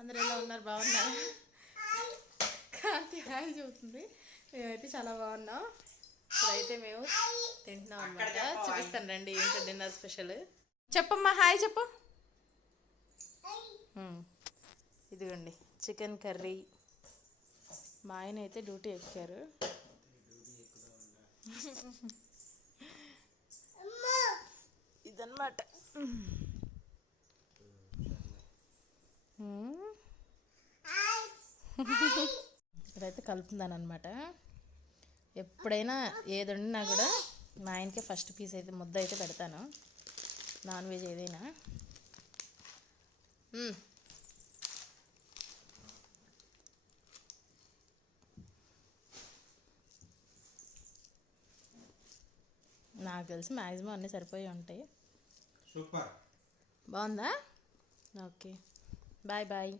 అందరు ఎలా ఉన్నారు? బాగున్నారు? కాంతి హాయ్ చెబుతుంది. మేమైతే చాలా బాగున్నాం. ఇప్పుడైతే మేము తింటున్నాం అన్నమాట. చూపిస్తాను రండి ఏంటో డిన్నర్ స్పెషల్. చెప్పమ్మా హాయ్ చెప్పు. ఇదిగోండి చికెన్ కర్రీ. మా ఆయన అయితే డ్యూటీ ఎక్కారు. ఇదన్నమాట. ఇక్కడైతే కలుపుతున్నాను అనమాట. ఎప్పుడైనా ఏది వండినా కూడా మా ఆయనకే ఫస్ట్ పీస్ అయితే ముద్ద అయితే పెడతాను, నాన్ వెజ్ ఏదైనా. నాకు తెలిసి మ్యాక్సిమం అన్నీ సరిపోయి ఉంటాయి. సూపర్. బాగుందా? Okay bye bye.